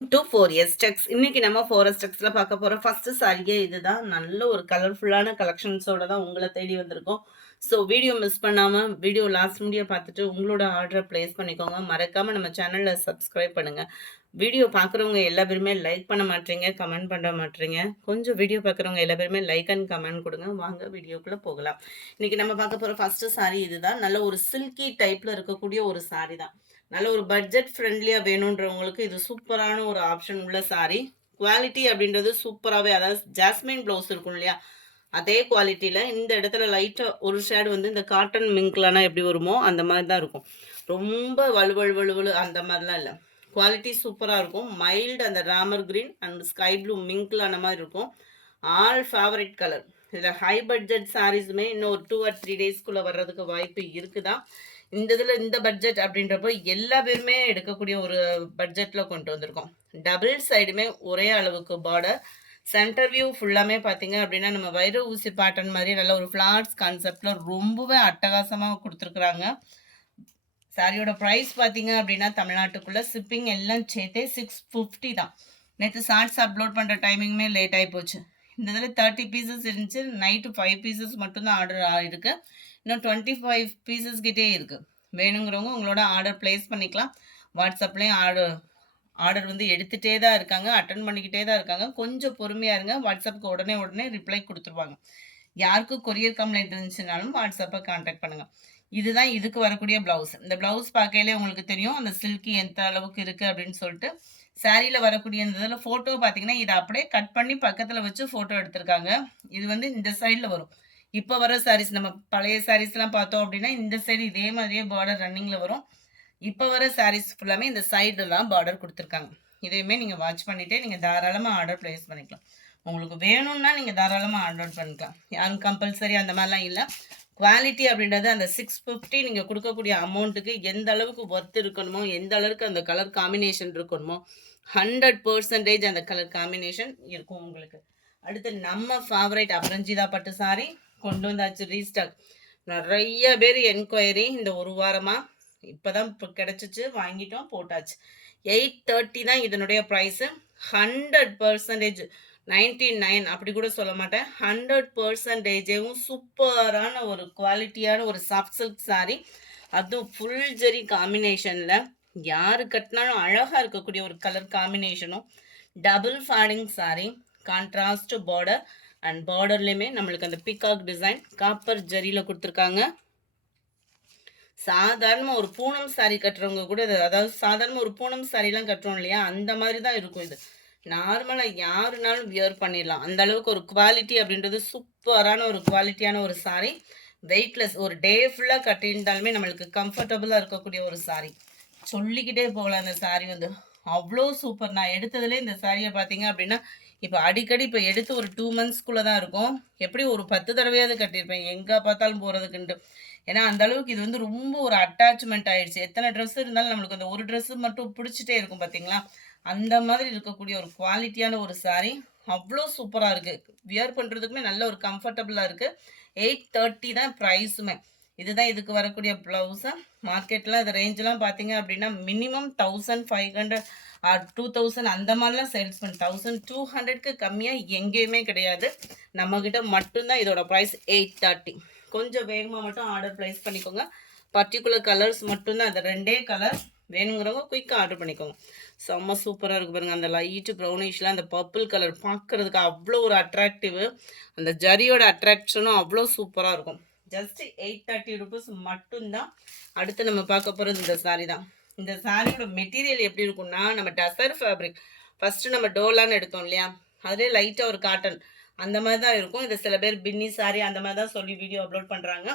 Two 4S டெக்ஸ். இன்னைக்கு நம்ம 4S டெக்ஸ்ல பார்க்க போற ஃபர்ஸ்ட் சாரியே இதுதான். நல்ல ஒரு கலர்ஃபுல்லான கலெக்ஷன்ஸோட தான் உங்களை தேடி வந்திருக்கோம். ஸோ வீடியோ மிஸ் பண்ணாம வீடியோ லாஸ்ட் முடிய பார்த்துட்டு உங்களோட ஆர்டரை பிளேஸ் பண்ணிக்கோங்க. மறக்காம நம்ம சேனல்ல சப்ஸ்கிரைப் பண்ணுங்க. வீடியோ பார்க்குறவங்க எல்லா பேருமே லைக் பண்ண மாட்டீங்க, கமெண்ட் பண்ண மாட்டீங்க. கொஞ்சம் வீடியோ பார்க்குறவங்க எல்லா பேருமே லைக் அண்ட் கமெண்ட் கொடுங்க. வாங்க வீடியோக்குள்ள போகலாம். இன்னைக்கு நம்ம பார்க்க போற ஃபர்ஸ்ட் சாரி இதுதான். நல்ல ஒரு சில்கி டைப்ல இருக்கக்கூடிய ஒரு சாரி தான். நல்ல ஒரு பட்ஜெட் ஃப்ரெண்ட்லியாக வேணுன்றவங்களுக்கு இது சூப்பரான ஒரு ஆப்ஷன் உள்ள சாரி. குவாலிட்டி அப்படின்றது சூப்பராகவே, அதாவது ஜாஸ்மின் ப்ளவுஸ் இருக்கும் இல்லையா, அதே குவாலிட்டியில் இந்த இடத்துல லைட்டாக ஒரு ஷேடு வந்து இந்த காட்டன் மிங்க்லானா எப்படி வருமோ அந்த மாதிரி தான் இருக்கும். ரொம்ப வலுவழு வலுவலு அந்த மாதிரிலாம் இல்லை. குவாலிட்டி சூப்பராக இருக்கும். மைல்டு அந்த Ramar green and sky blue மிங்க்லான மாதிரி இருக்கும். All favourite colour. இதில் ஹை பட்ஜெட் சாரீஸுமே இன்னும் ஒரு 2 or 3 டேஸ்க்குள்ளே வர்றதுக்கு வாய்ப்பு இருக்குதான். இந்த இதில் இந்த பட்ஜெட் அப்படின்றப்போ எல்லா பேருமே எடுக்கக்கூடிய ஒரு பட்ஜெட்டில் கொண்டு வந்திருக்கோம். டபுள் சைடுமே ஒரே அளவுக்கு பார்டர். சென்டர் வியூ ஃபுல்லாமே பார்த்தீங்க அப்படின்னா நம்ம வைர ஊசி பேட்டர்ன் மாதிரி நல்ல ஒரு ஃப்ளார்ஸ் கான்செப்டில் ரொம்பவே அட்டகாசமாக கொடுத்துருக்குறாங்க. சாரியோட ப்ரைஸ் பார்த்தீங்க அப்படின்னா தமிழ்நாட்டுக்குள்ளே ஷிப்பிங் எல்லாம் சேர்த்தே 650 தான். நேற்று ஷார்ட்ஸ் அப்லோட் பண்ணுற டைமிங்குமே லேட் ஆகி போச்சு. இந்த இதில் 30 பீசஸ் இருந்துச்சு. நைட்டு 5 பீசஸ் மட்டும்தான் ஆர்டர் ஆகிருக்கு. இன்னும் 25 பீசஸ் கிட்டே இருக்குது. வேணுங்கிறவங்க உங்களோட ஆர்டர் ப்ளேஸ் பண்ணிக்கலாம். வாட்ஸ்அப்லேயும் ஆர்டர் வந்து எடுத்துகிட்டே தான் இருக்காங்க, அட்டன் பண்ணிக்கிட்டே தான் இருக்காங்க. கொஞ்சம் பொறுமையாக இருங்க. வாட்ஸ்அப்புக்கு உடனே ரிப்ளை கொடுத்துருவாங்க. யாருக்கும் கொரியர் கம்ப்ளைண்ட் இருந்துச்சுனாலும் வாட்ஸ்அப்பை கான்டாக்ட் பண்ணுங்கள். இதுதான் இதுக்கு வரக்கூடிய ப்ளவுஸ். இந்த ப்ளவுஸ் பார்க்கையிலே உங்களுக்கு தெரியும் அந்த சில்கி எந்த அளவுக்கு இருக்குது அப்படின்னு சொல்லிட்டு. சாரியில் வரக்கூடிய இந்த இதில் ஃபோட்டோ பார்த்தீங்கன்னா இதை அப்படியே கட் பண்ணி பக்கத்தில் வச்சு ஃபோட்டோ எடுத்திருக்காங்க. இது வந்து இந்த சைடில் வரும். இப்போ வர சாரீஸ், நம்ம பழைய சாரீஸ்லாம் பார்த்தோம் அப்படின்னா இந்த சைடு இதே மாதிரியே பார்டர் ரன்னிங்கில் வரும். இப்போ வர சாரீஸ் ஃபுல்லாமே இந்த சைடுலாம் பார்டர் கொடுத்துருக்காங்க. இதையுமே நீங்கள் வாட்ச் பண்ணிவிட்டு நீங்கள் தாராளமாக ஆர்டர் ப்ளேஸ் பண்ணிக்கலாம். உங்களுக்கு வேணும்னா நீங்கள் தாராளமாக ஆர்டர் பண்ணிக்கலாம். யாரும் கம்பல்சரி அந்த மாதிரிலாம் இல்லை. குவாலிட்டி அப்படின்றது அந்த 650 நீங்கள் கொடுக்கக்கூடிய அமௌண்ட்டுக்கு எந்த அளவுக்கு ஒர்த் இருக்கணுமோ, எந்த அளவுக்கு அந்த கலர் காம்பினேஷன் இருக்கணுமோ 100% அந்த கலர் காம்பினேஷன் இருக்கும் உங்களுக்கு. அடுத்து நம்ம ஃபேவரட் அபரஞ்சிதா பட்டு சாரி கொண்டு வந்தாச்சு, ரீஸ்டாக். நிறைய பேர் என்கொயரி இந்த ஒரு வாரமாக இப்போ தான் இப்போ கிடச்சிச்சு, வாங்கிட்டோம், போட்டாச்சு. 830 தான் இதனுடைய ப்ரைஸு. 100% 99 அப்படி கூட சொல்ல மாட்டேன், 100%. சூப்பரான ஒரு குவாலிட்டியான ஒரு சாஃப்ட் சில்க் சாரி. அதுவும் ஃபுல் ஜெரி காம்பினேஷனில் யாரு கட்டினாலும் அழகாக இருக்கக்கூடிய ஒரு கலர் காம்பினேஷனும். Double fading sari, contrast border and பார்டர்லேயுமே நம்மளுக்கு அந்த பீகாக் டிசைன் காப்பர் ஜரியில் கொடுத்துருக்காங்க. சாதாரண ஒரு பூனம் சாரி கட்டுறவங்க கூட அதாவது சாதாரண ஒரு பூனம் சாரிலாம் கட்டுறோம் இல்லையா, அந்த மாதிரி தான் இருக்கும். இது நார்மலாக யாருனாலும் வியர் பண்ணிடலாம். அந்த அளவுக்கு ஒரு குவாலிட்டி அப்படின்றது சூப்பரான ஒரு குவாலிட்டியான ஒரு சாரி. வெயிட்லெஸ், ஒரு டே ஃபுல்லாக கட்டியிருந்தாலுமே நம்மளுக்கு கம்ஃபர்டபுளாக இருக்கக்கூடிய ஒரு சாரி. சொல்லிக்கிட்டே போகலாம். அந்த சாரி வந்து அவ்வளோ சூப்பர். நான் எடுத்ததுலேயே இந்த சாரியை பார்த்தீங்க அப்படின்னா இப்போ அடிக்கடி இப்போ எடுத்து ஒரு 2 monthsக்குள்ளே தான் இருக்கும். எப்படி ஒரு 10 தடவையாவது கட்டியிருப்பேன் எங்கே பார்த்தாலும் போகிறதுக்குன்ட்டு. ஏன்னா அந்த அளவுக்கு இது வந்து ரொம்ப ஒரு அட்டாச்மெண்ட் ஆயிடுச்சு. எத்தனை ட்ரெஸ் இருந்தாலும் நம்மளுக்கு அந்த ஒரு ட்ரெஸ்ஸு மட்டும் பிடிச்சிட்டே இருக்கும் பார்த்தீங்களா, அந்த மாதிரி இருக்கக்கூடிய ஒரு குவாலிட்டியான ஒரு சாரி. அவ்வளோ சூப்பராக இருக்குது. வியர் பண்ணுறதுக்குமே நல்ல ஒரு கம்ஃபர்டபுளாக இருக்குது. 830 தான் ப்ரைஸுமே. இதுதான் இதுக்கு வரக்கூடிய ப்ளவுஸு. மார்க்கெட்டில் இந்த ரேஞ்செலாம் பார்த்தீங்க அப்படின்னா மினிமம் 1500 ஆர் 2000 அந்த மாதிரிலாம் சேல்ஸ் பண்ணி 1200க்கு கம்மியாக எங்கேயுமே கிடையாது. நம்மக்கிட்ட மட்டும்தான் இதோட ப்ரைஸ் 830. கொஞ்சம் வேகமாக மட்டும் ஆர்டர் ப்ளேஸ் பண்ணிக்கோங்க. பர்டிகுலர் கலர்ஸ் மட்டும்தான், அந்த 2 கலர் வேணுங்கிறவங்க குயிக்காக ஆர்டர் பண்ணிக்கோங்க. செம்ம சூப்பராக இருக்குது பாருங்கள். அந்த லைட்டு ப்ரௌனிஷில் அந்த பர்பிள் கலர் பார்க்குறதுக்கு அவ்வளோ ஒரு அட்ராக்டிவு. அந்த ஜரியோட அட்ராக்ஷனும் அவ்வளோ சூப்பராக இருக்கும். ஜஸ்ட் 830 rupees மட்டும்தான். அடுத்து நம்ம பார்க்க போகிறது இந்த சாரீ தான். இந்த சாரியோட மெட்டீரியல் எப்படி இருக்கும்னா, நம்ம டசர் ஃபேப்ரிக் ஃபஸ்ட்டு நம்ம டோலான்னு எடுத்தோம் இல்லையா, அதிலே லைட்டாக ஒரு காட்டன் அந்த மாதிரி தான் இருக்கும். இதை சில பேர் பின்னி சாரி அந்த மாதிரி தான் சொல்லி வீடியோ அப்லோட் பண்ணுறாங்க.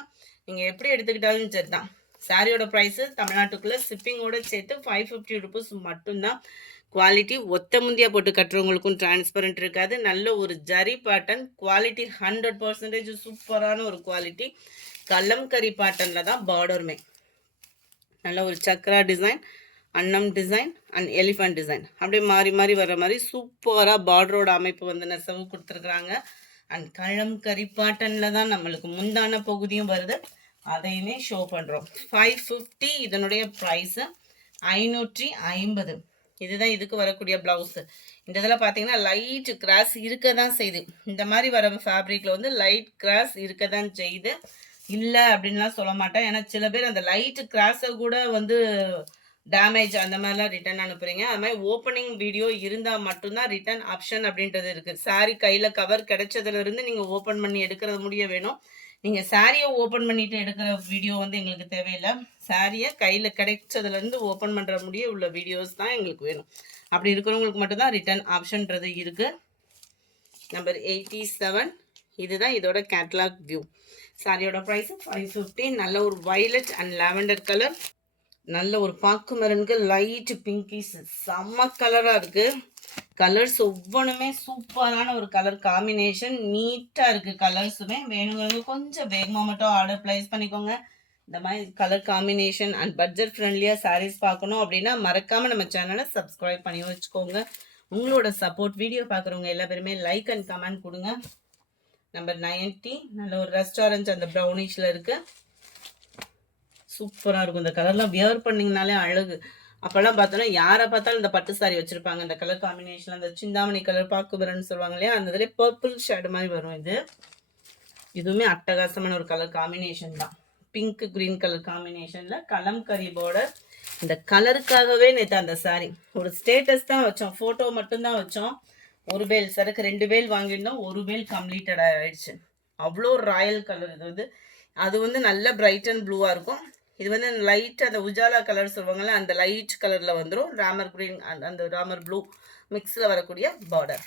நீங்கள் எப்படி எடுத்துக்கிட்டாலும் சரி தான். சாரியோட ப்ரைஸு தமிழ்நாட்டுக்குள்ளே ஷிப்பிங்கோடு சேர்த்து 550 rupees மட்டும்தான். குவாலிட்டி ஒத்த முந்தியாக போட்டு கட்டுறவங்களுக்கும் டிரான்ஸ்பரண்ட் இருக்காது. நல்ல ஒரு ஜரி பேட்டர்ன். குவாலிட்டி 100% சூப்பரான ஒரு குவாலிட்டி. கலம்கரி பேட்டர்னில் தான் பார்டருமே. நல்ல ஒரு சக்ரா டிசைன், அன்னம் டிசைன் அண்ட் எலிஃபண்ட் டிசைன் அப்படியே மாறி மாறி வர்ற மாதிரி சூப்பராக பார்டரோட அமைப்பு வந்து நெசவு கொடுத்துருக்குறாங்க. அண்ட் கலம்கரி பேட்டர்னில் தான் நம்மளுக்கு முந்தான பகுதியும் வருது. அதையுமே ஷோ பண்ணுறோம். 550 இதனுடைய ப்ரைஸு. 550. இதுதான் இதுக்கு வரக்கூடிய ப்ளவுஸு. இந்த இதில் பார்த்தீங்கன்னா லைட் கிராஸ் இருக்க தான் செய்யுது. இந்த மாதிரி வர ஃபேப்ரிக்கில் வந்து லைட் கிராஸ் இருக்க தான் செய்யுது. இல்லை அப்படின்லாம் சொல்ல மாட்டேன். ஏன்னா சில பேர் அந்த லைட் கிராஸை கூட வந்து டேமேஜ் அந்த மாதிரிலாம் ரிட்டன் அனுப்புகிறீங்க. அது மாதிரி ஓப்பனிங் வீடியோ இருந்தால் மட்டும்தான் ரிட்டன் ஆப்ஷன் அப்படின்றது இருக்குது. சாரீ கையில் கவர் கிடைச்சதுலேருந்து நீங்கள் ஓப்பன் பண்ணி எடுக்கிறது முடிய வேணும். நீங்கள் சாரியை ஓப்பன் பண்ணிவிட்டு எடுக்கிற வீடியோ வந்து எங்களுக்கு தேவையில்லை. சாரியை கையில் கிடைச்சதுலேருந்து ஓப்பன் பண்ணுற முடிய உள்ள வீடியோஸ் தான் எங்களுக்கு வேணும். அப்படி இருக்கிறவங்களுக்கு மட்டும்தான் ரிட்டன் ஆப்ஷன்றது இருக்குது. நம்பர் 87. இதுதான் இதோட கேட்லாக் வியூ. சாரியோட ப்ரைஸ் 550. நல்ல ஒரு வயலட் அண்ட் லாவெண்டர் கலர். நல்ல ஒரு பாக்கு மரனுக்கு லைட் பிங்கிஸ் செம்ம கலராக இருக்குது. கலர்ஸ் ஒவ்வொன்றுமே சூப்பரான ஒரு கலர் காம்பினேஷன். நீட்டாக இருக்குது கலர்ஸுமே. வேணுங்கிறவங்க கொஞ்சம் வேகமாக மட்டும் ஆர்டர் ப்ளேஸ் பண்ணிக்கோங்க. இந்த மாதிரி கலர் காம்பினேஷன் அண்ட் பட்ஜெட் ஃப்ரெண்ட்லியாக சாரீஸ் பார்க்கணும் அப்படின்னா மறக்காமல் நம்ம சேனலை சப்ஸ்கிரைப் பண்ணி வச்சுக்கோங்க. உங்களோட சப்போர்ட் வீடியோ பார்க்குறவங்க எல்லா பேருமே லைக் அண்ட் கமெண்ட் கொடுங்க. நம்பர் 90. நல்ல ஒரு ரெஸ்டாரண்ட் அந்த ப்ரௌனிஷில் இருக்குது. சூப்பராக இருக்கும். இந்த கலர்லாம் வியர் பண்ணிங்கனாலே அழகு. அப்போல்லாம் பார்த்தோன்னா யாரை பார்த்தாலும் இந்த பட்டு சாரி வச்சுருப்பாங்க. இந்த கலர் காம்பினேஷன் அந்த சிந்தாமணி கலர் பாக்குபரன்னு சொல்லுவாங்க இல்லையா, அந்த இதில் பர்பிள் ஷேடு மாதிரி வரும். இதுவுமே அட்டகாசமான ஒரு கலர் காம்பினேஷன் தான். பிங்க் கிரீன் கலர் காம்பினேஷனில் கலம்கரி பார்டர். இந்த கலருக்காகவே நேற்று அந்த சாரி ஒரு ஸ்டேட்டஸ் தான் வச்சோம், ஃபோட்டோ மட்டும்தான் வச்சோம். ஒரு பேல் சரக்கு 2 பேல் வாங்கியிருந்தோம், ஒரு பேல் கம்ப்ளீட்டட் ஆகிடுச்சு. அவ்வளோ ராயல் கலர் இது அது வந்து நல்ல பிரைட் அண்ட் ப்ளூவாக இருக்கும். இது வந்து லைட் அந்த உஜாலா கலர் சொல்லுவாங்கள்ல, அந்த லைட் கலரில் வந்துடும். ராமர் க்ரீன் அந்த ராமர் ப்ளூ மிக்ஸில் வரக்கூடிய பார்டர்.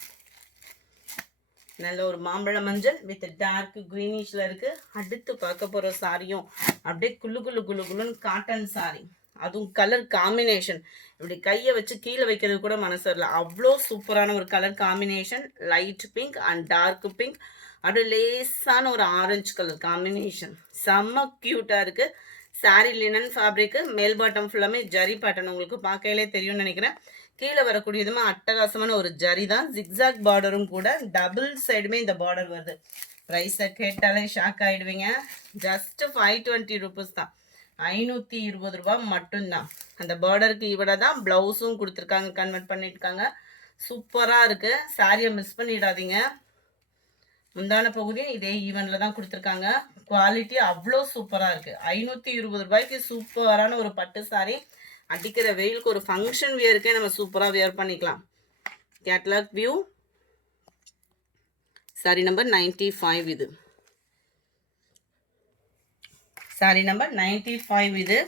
நல்ல ஒரு மாம்பழ மஞ்சள் வித் டார்க் க்ரீனிஷில் இருக்குது. அடுத்து பார்க்க போகிற சாரியும் அப்படியே குள்ளு குள்ளு குள்ளு குள்ளுன்னு காட்டன் சாரி. அதுவும் கலர் காம்பினேஷன் இப்படி கையை வச்சு கீழே வைக்கிறது கூட மனசு வரல. அவ்வளோ சூப்பரான ஒரு colour combination. Light pink and dark pink, அப்படியே லேசான ஒரு ஆரஞ்சு கலர் காம்பினேஷன். செம்ம க்யூட்டாக இருக்குது. சாரி லினன் ஃபேப்ரிக்கு. மேல் பாட்டம் ஃபுல்லாமே ஜரி பேட்டர்ன். உங்களுக்கு பார்க்கையிலே தெரியும்னு நினைக்கிறேன். கீழே வரக்கூடியதுமா அட்டகாசமான ஒரு ஜரி தான். ஜிக்ஸாக் பார்டரும் கூட. டபுள் சைடுமே இந்த பார்டர் வருது. ப்ரைஸை கேட்டாலே ஷாக் ஆகிடுவீங்க. ஜஸ்ட் 520 ருபீஸ் தான். 520 ரூபா மட்டும்தான். அந்த பார்டருக்கு இவ்வளோ தான். ப்ளவுஸும் கொடுத்துருக்காங்க, கன்வெர்ட் பண்ணியிருக்காங்க. சூப்பராக இருக்குது. சாரியை மிஸ் பண்ணிடாதீங்க. முந்தான பகுதியும் இதே ஈவெண்ட்டில் தான் கொடுத்துருக்காங்க. குவாலிட்டி அவ்வளோ சூப்பராக இருக்குது. 520 ரூபாய்க்கு சூப்பரான ஒரு பட்டு சாரி. அடிக்கிற வெயிலுக்கு ஒரு ஃபங்க்ஷன் வியருக்கே நம்ம சூப்பராக வியர் பண்ணிக்கலாம். Catalogue view. சாரி நம்பர் 95 இது. சாரி நம்பர் 95 இது.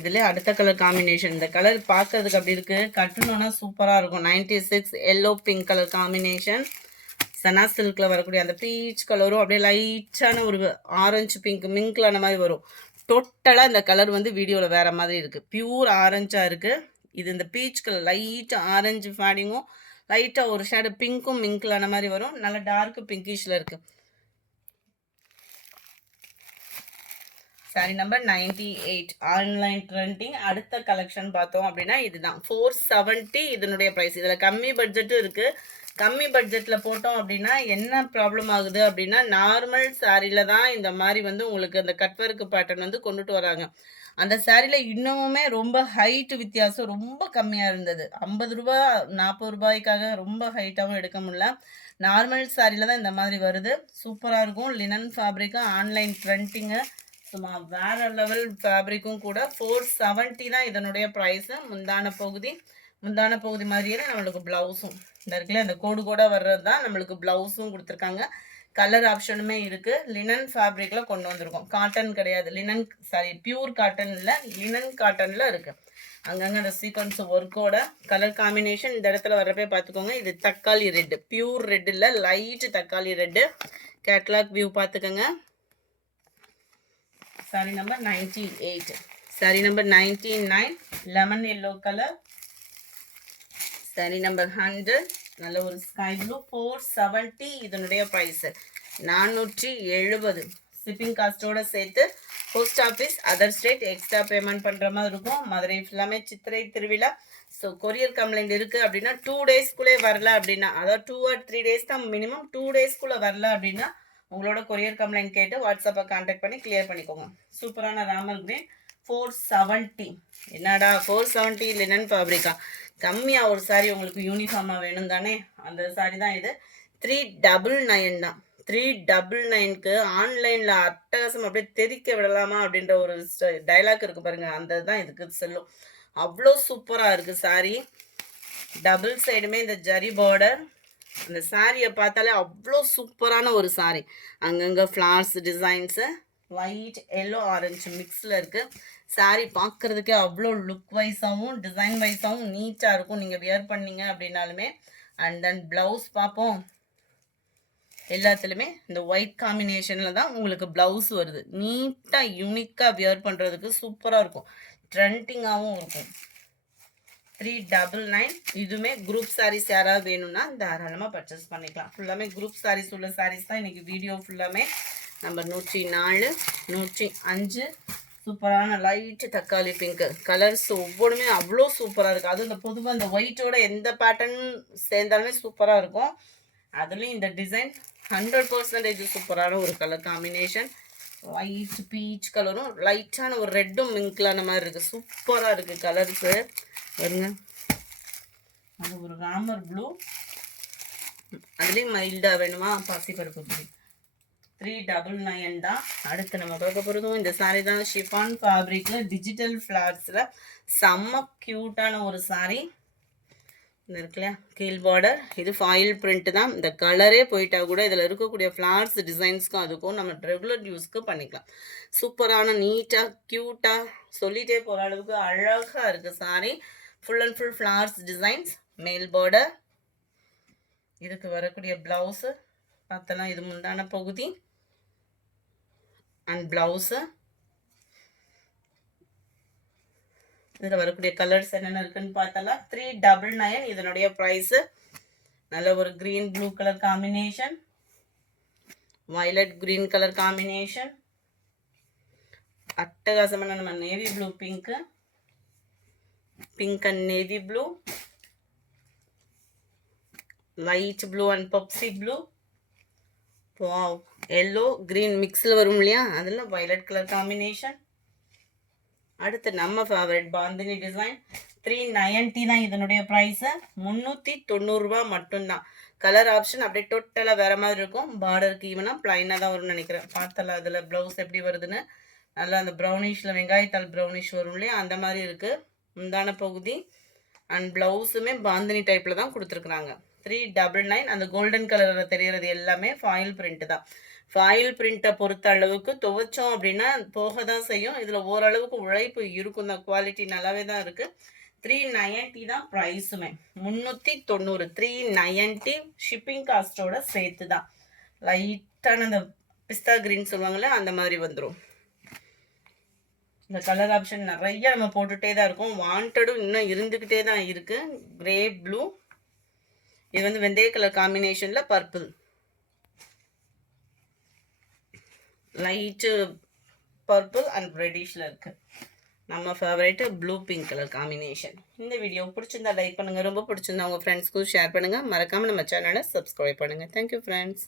இதில் அடுத்த கலர் காம்பினேஷன். இந்த கலர் பார்க்கறதுக்கு அப்படி இருக்குது, கட்டணுன்னா சூப்பராக இருக்கும். 96 எல்லோ பிங்க் கலர் காம்பினேஷன். சனா சில்கில் வரக்கூடிய அந்த பீச் கலரும் அப்படியே லைட்டான ஒரு ஆரஞ்சு பிங்க் மிங்க்லான மாதிரி வரும். டோட்டலாக இந்த கலர் வந்து வீடியோவில் வேறு மாதிரி இருக்குது. பியூர் ஆரஞ்சாக இருக்குது. இது இந்த பீச் கலர் லைட் ஆரஞ்சு ஃபேடிங்கும் லைட்டாக ஒரு ஷேடு பிங்க்கும் மிங்க்லான மாதிரி வரும். நல்லா டார்க் பிங்கிஷில் இருக்குது. Sorry number 98 online trending. அடுத்த கலெக்ஷன் பார்த்தோம் அப்படின்னா இதுதான் 470 இதனுடைய ப்ரைஸ். இதில் கம்மி பட்ஜெட்டும் இருக்குது. கம்மி பட்ஜெட்டில் போட்டோம் அப்படின்னா என்ன ப்ராப்ளம் ஆகுது அப்படின்னா, நார்மல் சாரியில் தான் இந்த மாதிரி வந்து உங்களுக்கு அந்த கட் ஒர்க் பேட்டர்ன் வந்து கொண்டுட்டு வராங்க. அந்த சாரியில் இன்னமுமே ரொம்ப ஹைட்டு வித்தியாசம் ரொம்ப கம்மியாக இருந்தது. 50 ரூபா 40 ரூபாய்க்காக ரொம்ப ஹைட்டாகவும் எடுக்க முடியல. நார்மல் சாரியில் தான் இந்த மாதிரி வருது. சூப்பராக இருக்கும். லினன் ஃபேப்ரிக்கு, ஆன்லைன் ட்ரெண்டிங்கு, சும்மா வேறு லெவல் ஃபேப்ரிக்கும் கூட. 470 தான் இதனுடைய ப்ரைஸு. முந்தான பகுதி மாதிரியே தான் நம்மளுக்கு ப்ளவுஸும் இந்த இருக்குல்ல, இந்த கோடு கூட வர்றது தான் நம்மளுக்கு ப்ளவுஸும் கொடுத்துருக்காங்க. கலர் ஆப்ஷனுமே இருக்குது. லினன் ஃபேப்ரிக்கில் கொண்டு வந்திருக்கோம். காட்டன் கிடையாது, லினன் சாரி பியூர் காட்டன் இல்லை, லினன் காட்டனில் இருக்குது. அங்கங்கே அந்த சீக்வன்ஸ் ஒர்க்கோட கலர் காம்பினேஷன் இந்த இடத்துல வர்றப்பே பார்த்துக்கோங்க. இது தக்காளி ரெட்டு, பியூர் ரெட் இல்லை, லைட்டு தக்காளி ரெட்டு. கேட்லாக் வியூ பார்த்துக்கோங்க. Sorry number 98. Sorry number 99 lemon yellow colour. Sorry number 100 நல்ல ஒரு ஸ்கை ப்ளூ. 470 இதனுடைய ப்ரைஸு. 470 ஷிப்பிங் காஸ்ட்டோடு சேர்த்து. Post office other state extra payment பண்ணுற மாதிரி இருக்கும். மதுரை ஃபுல்லாமே சித்திரை திருவிழா. ஸோ கொரியர் கம்ப்ளைண்ட் இருக்குது அப்படின்னா 2 டேஸ்க்குள்ளே வரல அப்படின்னா, அதாவது 2 or 3 டேஸ் தான் மினிமம். 2 டேஸ்க்குள்ளே வரல அப்படின்னா உங்களோட கொரியர் கம்ப்ளைண்ட் கேட்டு வாட்ஸ்அப்பை கான்டாக்ட் பண்ணி கிளியர் பண்ணிக்கோங்க. சூப்பரான ராமர் கிரீன். 470. என்னடா 470 லினன் ஃபேப்ரிக்கா? கம்மியாக ஒரு சாரி உங்களுக்கு யூனிஃபார்மாக வேணும் தானே, அந்த சாரி தான் இது. 399 தான். 399க்கு ஆன்லைனில் அட்டகாசம் அப்படியே தெறிக்க விடலாமா அப்படின்ற ஒரு டைலாக் இருக்குது பாருங்கள், அந்த தான் இதுக்கு செல்லும். அவ்வளோ சூப்பராக இருக்குது சாரி. டபுள் சைடுமே இந்த ஜரி பார்டர். அந்த சாரியை பார்த்தாலே அவ்வளோ சூப்பரான ஒரு சாரி. அங்கங்கே flowers designs white yellow orange மிக்ஸில் இருக்குது. சாரி பார்க்குறதுக்கே அவ்வளோ லுக் வைஸாகவும் டிசைன் வைஸாகவும் நீட்டாக இருக்கும் நீங்கள் வியர் பண்ணீங்க அப்படின்னாலுமே. அண்ட் தென் ப்ளவுஸ் பார்ப்போம். எல்லாத்துலேயுமே இந்த ஒயிட் காம்பினேஷனில் தான் உங்களுக்கு ப்ளவுஸ் வருது. நீட்டாக யூனிக்காக வியர் பண்ணுறதுக்கு சூப்பராக இருக்கும், ட்ரெண்டிங்காகவும் இருக்கும். 399. இதுவுமே குரூப் சாரீஸ் யாராவது வேணும்னா தாராளமாக பர்ச்சேஸ் பண்ணிக்கலாம். ஃபுல்லாமே குரூப் சாரீஸ் உள்ள சாரீஸ் தான் இன்றைக்கி வீடியோ ஃபுல்லாமே. நம்பர் 104, 105 சூப்பரான லைட்டு தக்காளி பிங்க்கு கலர்ஸ் ஒவ்வொன்றுமே அவ்வளோ சூப்பராக இருக்குது. அதுவும் இந்த பொதுவாக இந்த ஒயிட்டோட எந்த பேட்டர்ன் சேர்ந்தாலுமே சூப்பராக இருக்கும். அதுலேயும் இந்த டிசைன் 100% சூப்பரான ஒரு கலர் காம்பினேஷன். ஒயிட் பீச் கலரும் லைட்டான ஒரு ரெட்டும் மிங்க்லான மாதிரி இருக்குது. சூப்பராக இருக்குது கலர்ஸு வருங்க. அது ஒரு ராமர் ப்ளூ, அதுலேயும் மைல்டாக வேணுமா பாசிப்பருப்பு ப்ளூ. 399 தான். அடுத்து நம்ம பார்க்க போகிறதும் இந்த சாரீ தான். ஷிஃபான் ஃபேப்ரிக்கில் டிஜிட்டல் ஃப்ளார்ஸில் செம்ம க்யூட்டான ஒரு சாரீ. இந்த இருக்குல்லையா கீழ் பார்டர், இது ஃபாயில் பிரிண்ட் தான். இந்த கலரே போயிட்டா கூட இதில் இருக்கக்கூடிய ஃப்ளார்ஸ் டிசைன்ஸ்க்கும் அதுக்கும் நம்ம ரெகுலர் யூஸ்க்கு பண்ணிக்கலாம். சூப்பரான நீட்டாக க்யூட்டாக சொல்லிகிட்டே போகிற அளவுக்கு அழகாக இருக்குது sari. Full and full flowers designs. மேல் பார்டர், இதுக்கு வரக்கூடிய ப்ளவுஸு பார்த்தலாம். இது முந்தான பகுதி அண்ட் ப்ளவுஸு. இதில் வரக்கூடிய கலர்ஸ் என்னென்ன இருக்குன்னு பார்த்தலாம். 399 இதனுடைய ப்ரைஸு. நல்ல ஒரு green blue colour combination, violet green colour combination, அட்டகாசமான நம்ம navy blue pink, pink and navy blue, light blue and popsy blue. Wow, yellow green mixல வரும் இல்லையா, அதில் violet color combination. அடுத்து நம்ம ஃபேவரட் பாந்தினி டிசைன். 390 தான் இதனுடைய ப்ரைஸு. 390 ரூபா மட்டும்தான். கலர் ஆப்ஷன் அப்படியே டோட்டலாக வேறு மாதிரி இருக்கும். பார்டருக்கு ஈவனாக ப்ளைனாக தான் வரும்னு நினைக்கிறேன். பார்த்தலாம் அதில் ப்ளவுஸ் எப்படி வருதுன்னு. நல்லா அந்த ப்ரௌனிஷில் வெங்காயத்தால் ப்ரௌனிஷ் வரும் இல்லையா, அந்த மாதிரி இருக்குது முந்தான பகுதி. அண்ட் ப்ளவுஸுமே பாந்தினி டைப்பில் தான் கொடுத்துருக்குறாங்க. 399. அந்த கோல்டன் கலரில் தெரிகிறது எல்லாமே ஃபாயில் பிரிண்ட்டு தான். ஃபாயில் பிரிண்ட்டை பொறுத்த அளவுக்கு துவைச்சோம் அப்படின்னா போக தான் செய்யும். இதில் ஓரளவுக்கு உழைப்பு இருக்கும் தான். குவாலிட்டி நல்லாவே தான் இருக்குது. 390 தான் ப்ரைஸுமே. 390. 390 ஷிப்பிங் காஸ்ட்டோட சேர்த்து தான். லைட்டான அந்த பிஸ்தா கிரீன் சொல்லுவாங்கள்ல, அந்த மாதிரி வந்துடும். இந்த கலர் ஆப்ஷன் நிறைய நம்ம போட்டுகிட்டே தான் இருக்கும். வாண்டடும் இன்னும் இருந்துக்கிட்டே தான் இருக்குது. கிரே ப்ளூ, இது வந்து வெந்தய கலர் காம்பினேஷனில் பர்பிள், லைட்டு பர்பிள் அண்ட் ரெட்டிஷில் இருக்குது. நம்ம favourite blue pink colour combination. இந்த வீடியோ பிடிச்சிருந்தா லைக் பண்ணுங்கள், ரொம்ப பிடிச்சிருந்தா உங்கள் ஃப்ரெண்ட்ஸ்க்கும் ஷேர் பண்ணுங்கள். மறக்காமல் நம்ம சேனலை சப்ஸ்கிரைப் பண்ணுங்கள். Thank you friends.